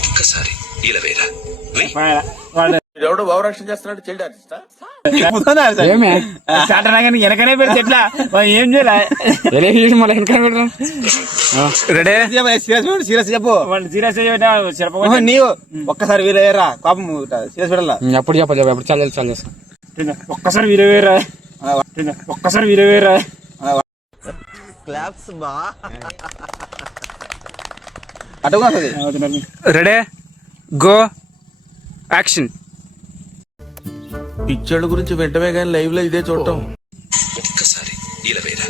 ఒక్కసారి ఇలా వేరా ఎవడో భావరక్షణ చేస్తున్నాడు చైల్డ్ ఆర్టిస్టా వెనకనే పెడితే ఎట్లా ఏం చేయాలి మళ్ళీ వెనక పెడతాం రెడీ సీరియస్ చెప్పు సీరియస్ నీవు ఒక్కసారి వీరవేరా కోపం సీరియస్ పెట్టాలా అప్పుడు చెప్పాలి అప్పుడు చాలా చాలా ఒక్కసారి వీరవేరా ఒక్కసారి వీరవేరా క్లాప్స్ బా రెడీ గో యాక్షన్. పిక్చర్ల గురించి వెంటనే కానీ లైవ్ లో ఇదే చూడటం. ఒక్కసారి ఇలా వేరా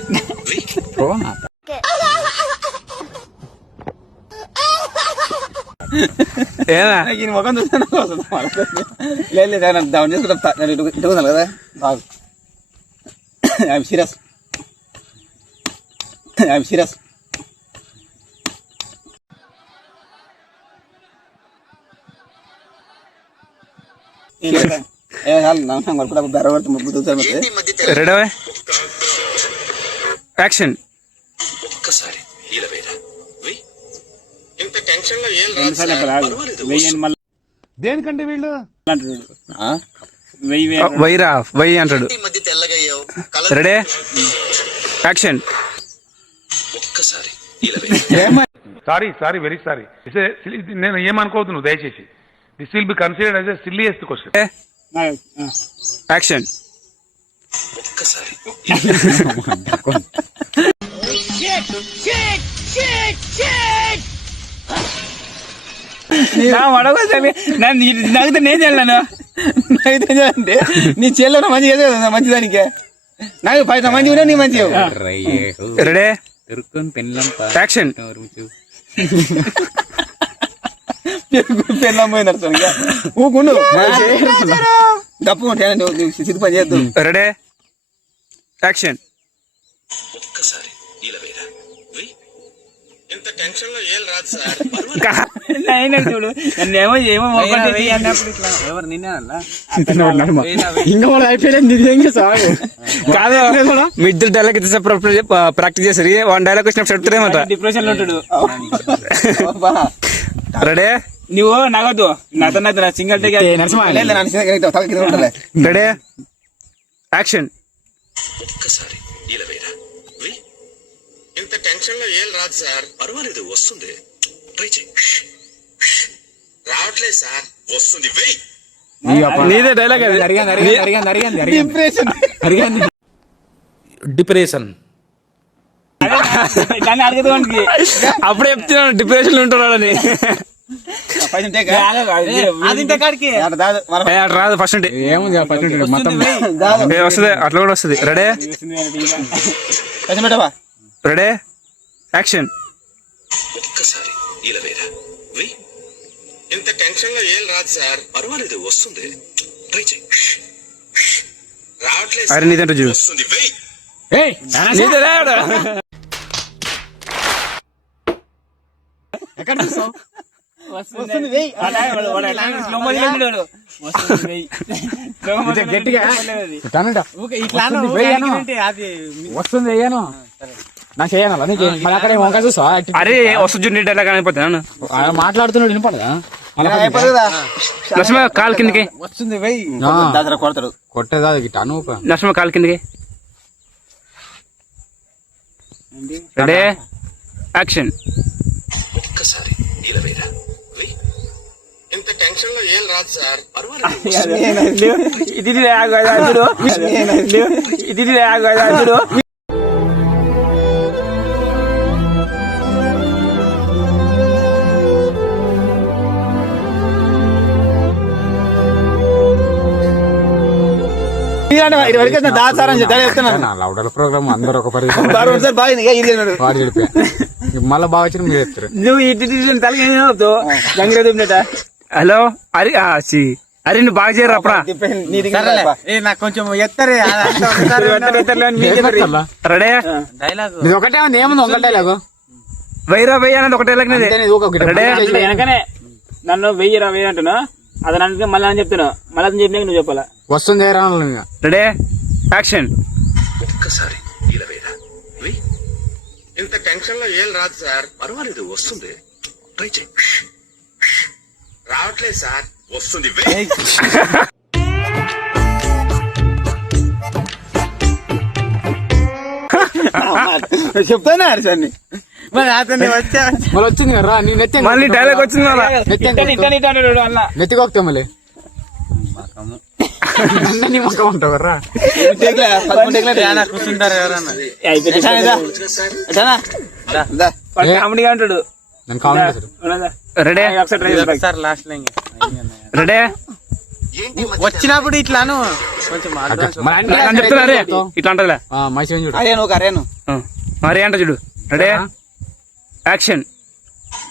ముఖం చూస్తాను లేదు డౌన్ చేసుకుంటా కదా బాగు I'm serious I'm serious. Ready action. ఒక్కసారి ఇలా వేరా దేనికంటే వీళ్ళు వైరా వై అంటాడు. Ready action. ఒక్కసారి ఇలా వేరా సారీ వెరీ సారీ. నేను ఏమనుకోవద్దు నువ్వు దయచేసి. This will be considered as a silliest question. Action. ఒక్కసారి నాకైతే నేను చెల్లాను అంటే నీ చెల్లెన మంచి చేసే మంచిదానికే నాకు ఫైవ్ మంచి ఉన్నా నీ మంచి. Ready action. పెళ్ళం పోయింది అర్థం ఊకుండు గప్పు సిద్ధి పని చేద్దు. Ready action. ఒక్కసారి ఇలా వేరా ఇంత టెన్షన్ లో ఏం రాదు సార్. చూడు నన్నేమో ఏమో ఎవరు నిన్న ఇంకా వాళ్ళు అయిపోయింది సాగు కాదు. మీ ఇద్దరు డైలాగ్ ప్రాక్టీస్ చేస్తారు. వన్ డైలాగ్ వచ్చినప్పుడు చెప్తారేమంట డిప్రెషన్ లో ఉంటాడు. రెడీ నువ్వు నగదు నాతో సింగల్ టేక్. Ready action. ఒక్కసారి ఇలా వేరా ఇంత టెన్షన్ లో ఏం రాదు సార్. పర్వాలేదు వస్తుంది ట్రై చేయి. రావట్లేదు సార్ వస్తుంది వెయ్. నీదే డైలాగ్ డిప్రెషన్ అప్పుడే చెప్తున్నాను డిప్రెషన్ లో ఉంటాడని. రాదు ఫస్ట్ వస్తుంది అట్లా కూడా వస్తుంది. Ready ready action. ఒక్కసారి ఇలా వేరా ఇంత టెన్షన్ లో ఏం రాదు సార్. పర్వాలేదు వస్తుంది ట్రై చేయి. రావట్లేదు అరే నీదంటే చూడు వస్తుంది వెయ్. ఎక్కడ చూసావు గట్టిగా వస్తుంది అయ్యాను నాకు చేయను నీకు మళ్ళీ అక్కడ వంక చూసా. అరే వస్తుంది డైలాగ్ అయిపోతాను మాట్లాడుతున్నాడు వినపడదా లక్ష్మ కాలు కిందకి వస్తుంది కొడతాడు కొట్టేదా గిట్టాను లక్ష్మ కాలు కిందకి. Ready action. ఒక్కసారి ఇలా వేరా ఇంత టెన్షన్ లో ఏం రాదు సార్. పర్వాలేదు ఇది ప్రోగ్రామ్ అందరూ ఒక మళ్ళీ బాగా వచ్చి మీరు చెప్తారు. హలో అరే అరే నువ్వు బాగా చేయరు అప్పుడా నాకు కొంచెం ఎత్తారు. రెడీ ఒకటే ఏముంది ఒక డైలాగు వెయ్యిరా వెయ్యి అన్నది ఒక డైలాగ్. రెడీ వెనకనే నన్ను వెయ్యిరా వెయ్యి అంటున్నా అది నన్ను మళ్ళీ అని చెప్తున్నా మళ్ళీ చెప్పినాక నువ్వు చెప్పాలా వస్తుంది. Ready action. ఒక్కసారి ఇలా వేరా ఇంత టెన్షన్ లో ఏం రాదు సార్. పర్వాలేదు వస్తుంది ట్రై చేయి. రావట్లేదు సార్ వస్తుంది వెయ్. చెప్తానే హర్షాన్ని మరి అతన్ని వచ్చా మళ్ళీ వచ్చింది కదా నీ నెత్తి మళ్ళీ డైలాగ్ వచ్చింది మళ్ళా. నెత్తికొక్తే మళ్ళీ నీ మొక్క ఉంటావు కదా కూర్చుంటారు ఎవరన్నా కామెడీ అంటాడు. నేను కామెంట్ రెడీ సార్ లాస్ట్ లో రెడీ వచ్చినప్పుడు ఇట్లాను కొంచెం advance చెప్తున్నా ఇట్లా అంటదిలే మంచిగా చూడు అరేను మరి అంట చూడు. Ready action.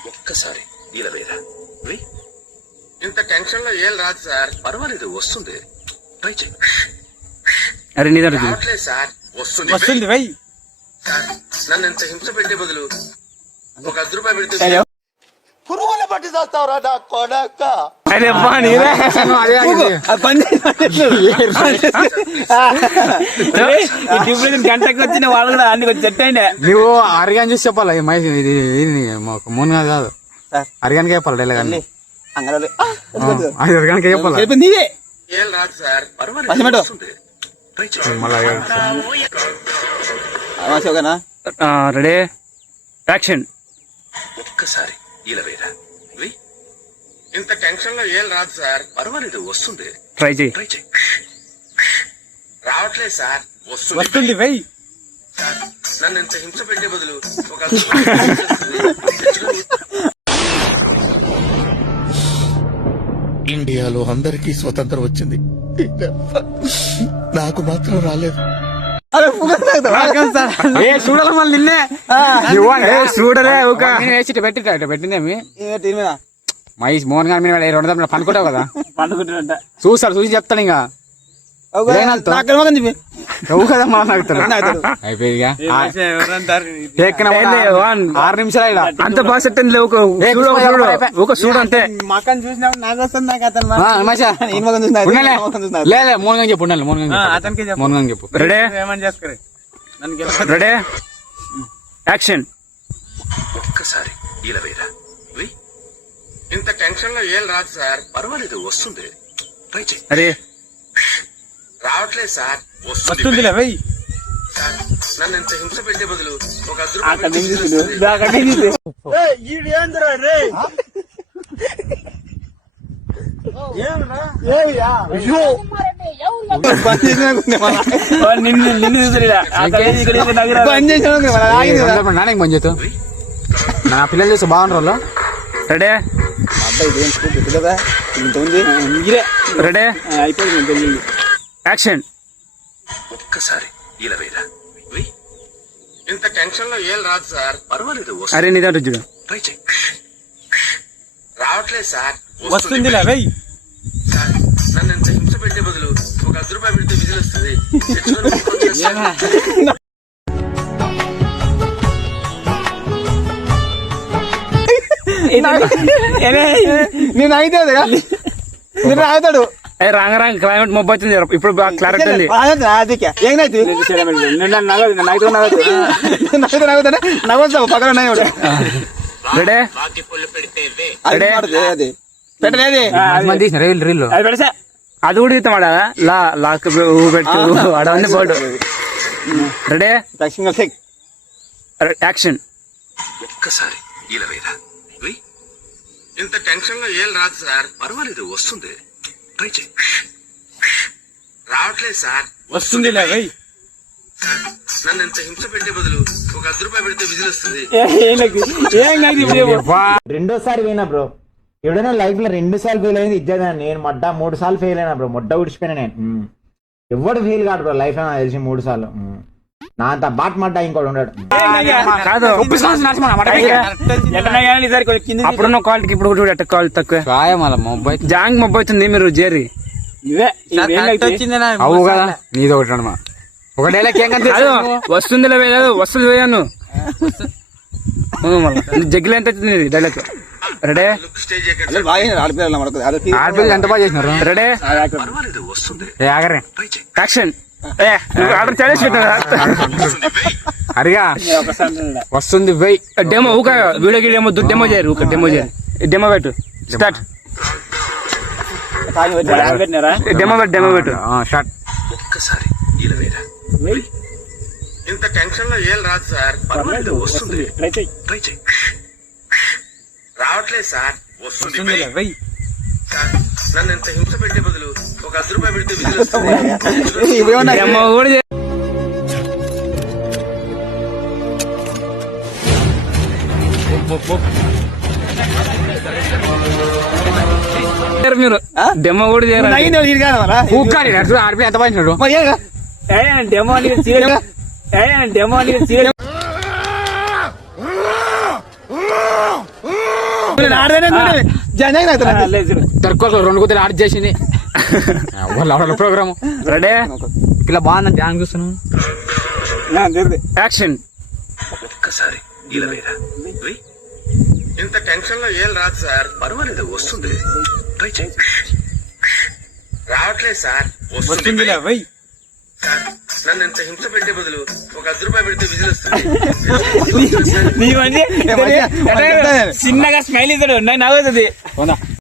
ఒక్కసారి ఇలా వేరా వెయ్. ఇంత టెన్షన్ లో ఏం రాదు సార్ పర్వాలేదు వస్తుంది ట్రై చేయి. అరే నీదంట చూడు. రావట్లేదు సార్ వస్తుంది వస్తుంది వెయ్. వెయ్ సార్, నన్ను ఇంత హింస పెట్టే బదులు ఒక 10 రూపాయలు పెడితే అరే బా నీరే గంటకి వచ్చిన వాళ్ళు కూడా అన్ని కొంచెం సెట్ అయిండే. నువ్వు అరిగాని చూసి చెప్పాలి ఈ మహేష్ ఇది మూన్ కాదు అరిగానికి చెప్పాలి డైలాగ్ అన్ని అరిగానికి చెప్పాలి ఏం రాదు సార్ పర్వాలేదు వస్తుంది ట్రై చేయి. Ready action. ఒక్కసారి ఇలా వేరా వెయ్. ఇంత టెన్షన్ లో ఏం రాదు సార్ పర్వాలేదు వస్తుంది ట్రై చేయి. ట్రై చేయి. రావట్లేదు సార్ వస్తుంది వెయ్ సార్, నన్ను ఇంత హింస పెట్టే బదులు ఒక 10 రూపాయలు ఇండియాలో అందరికీ స్వతంత్రం వచ్చింది, నాకు మాత్రం రాలేదు. చూడాలి మళ్ళీ నిన్నే చూడలే ఒక వేసి పెట్టిందేమి మహేష్ మోహన్ గారి మీద 200 పనుకుంటావు కదా పండుకుంటున్నట్ట. చూస్తాడు చూసి చెప్తాడు ఇంకా నువ్వు కదా మా నాకుతాడు అయిపోయిందిగా ఎక్కిన 6 నిమిషాలు ఇలా అంత బాగా సెట్ అయింది. ఒక చూడు అంతే. మకన్ చూసినప్పుడు నాకు వస్తుంది నాకు అతను లేదు మోహన్ గారు చెప్పు ఉండాలి మోహన్ గారు అతనికి చెప్పు. మోహన్ గారు చెప్పు రెడీ ఏమని చేసుకోరు నన్ను రెడీ యాక్షన్. ఒక్కసారి ఇలా వేరా వెయ్. ఇంత టెన్షన్ లో ఏం రాదు సార్ పర్వాలేదు వస్తుంది ట్రై చేయి. అరే రావట్లేదు సార్ వస్తుంది వస్తుంది వెయ్ సార్, నన్ను ఇంత హింస పెట్టే బదులు ఒక 10 రూపాయలు నిన్ను నానే పని చేస్తావు నా పిల్లలు చూస్తే బాగుంటారు రెడీ రెడీ యాక్షన్. ఒక్కసారి ఇలా వేరా వెయ్. ఇంత టెన్షన్ లో ఏం రాదు సార్ పర్వాలేదు అరే నీదంట చూడు. ట్రై చేయి. రావట్లేదు సార్ వస్తుంది వెయ్ సార్, నన్ను ఇంత హింస పెట్టే బదులు ఒక 10 రూపాయలు పెడితే విజిల్ వస్తుంది తెచ్చుకొని నేను అయితే నేను అవుతాడు రాంగ క్లైమేట్ మొబ్బు వచ్చింది. ఇప్పుడు బాగా క్లారిటీ ఉంది. నవ్వుతావు పక్కన రెడీ రెడీ పెట్టలేదు మంది తీసిన రీల్ అది పెడసా అది కూడా ఇస్తామాడ లాక్ పెట్టు అడవన్నీ పోడు. Ready action. ఒక్కసారి ఇలా వేరా వెయ్. ఇంత టెన్షన్ లో ఏం రాదు సార్ పర్వాలేదు వస్తుంది ట్రై చేయి. రావట్లేదు సార్ వస్తుంది వెయ్ సార్, నన్ను ఇంత హింస పెట్టే బదులు ఒక 10 రూపాయలు పెడితే విజిల్ వస్తుంది రెండోసారి పోయినా బ్రో ఎవడైనా లైఫ్ లో 2 సార్లు ఫెయిల్ అయింది ఇచ్చేదా నేను 3 సార్లు ఫెయిల్ అయినా బ్రో మొడ్డ ఉడిచిపోయినా నేను ఎవడు ఫెయిల్ కాదు బ్రో లైఫ్ లో నాకు తెలిసి 3 సార్లు నా అంత బాట్ మడ్డ ఇంకోటి ఉండడు కాదు అప్పుడున్న క్వాలిటీకి ఇప్పుడు చూడు ఎట్ట క్వాలిటీ తక్కువ. మొబైల్ జాంగ్ మొబ్బు అవుతుంది మీరు జేరి అవు కదా నీది ఒకటి అన్నమా ఒక డైలాగ్ ఏం వస్తుంది వస్తుంది వేయాను జగ్గులు ఎంత వచ్చింది డైలాగ్. రెడీ స్టేజ్ ఆడపిల్లలు ఎంత బాగా చేసినారు రెడీ పర్వాలేదు వస్తుంది ఆగరే ట్రై చేయి. యాక్షన్. ఆర్డర్ చేసి అరిగా వస్తుంది వెయ్ డెమో ఊక వీడియో డెమో చేయరు ఊక డెమో చేయరు డెమో పెట్టు స్టార్ట్. డెమో పెట్టు షార్ట్ ఒక్కసారి ఇలా వేరా వెయ్. ఇంత టెన్షన్ లో ఏం రాదు సార్. పర్వాలేదు వస్తుంది. ట్రై చెయ్యి. రావట్లేదు సార్. వస్తుంది. వెయ్. సార్, నన్ను ఇంత హింస పెట్టే బదులు ఒక 10 రూపాయలు పెడితే విజిల్ వస్తుంది. డెమో కూడా మీరు డెమో కూడా చేయరా ఆడిపోయి ఎంత పంచినాడు డెమో డెమో దొరకలు 2 గుద్దలు ఆడి చేసింది వాళ్ళ ప్రోగ్రామ్ రెడీ ఇలా బాగుందని ధ్యానం చూస్తున్నాను. యాక్షన్. ఒక్కసారి ఇలా వేరా వెయ్. ఇంత టెన్షన్ లో ఏం రాదు సార్. పర్వాలేదు వస్తుంది. ట్రై చెయ్యి. రావట్లేదు సార్. వస్తుంది. వెయ్. సార్, నన్ను ఇంత హింస పెట్టే బదులు ఒక 10 రూపాయలు పెడితే విజిల్ వస్తుంది. చిన్నగా స్మైల్ ఇస్తాడు నవ్వుతుంది.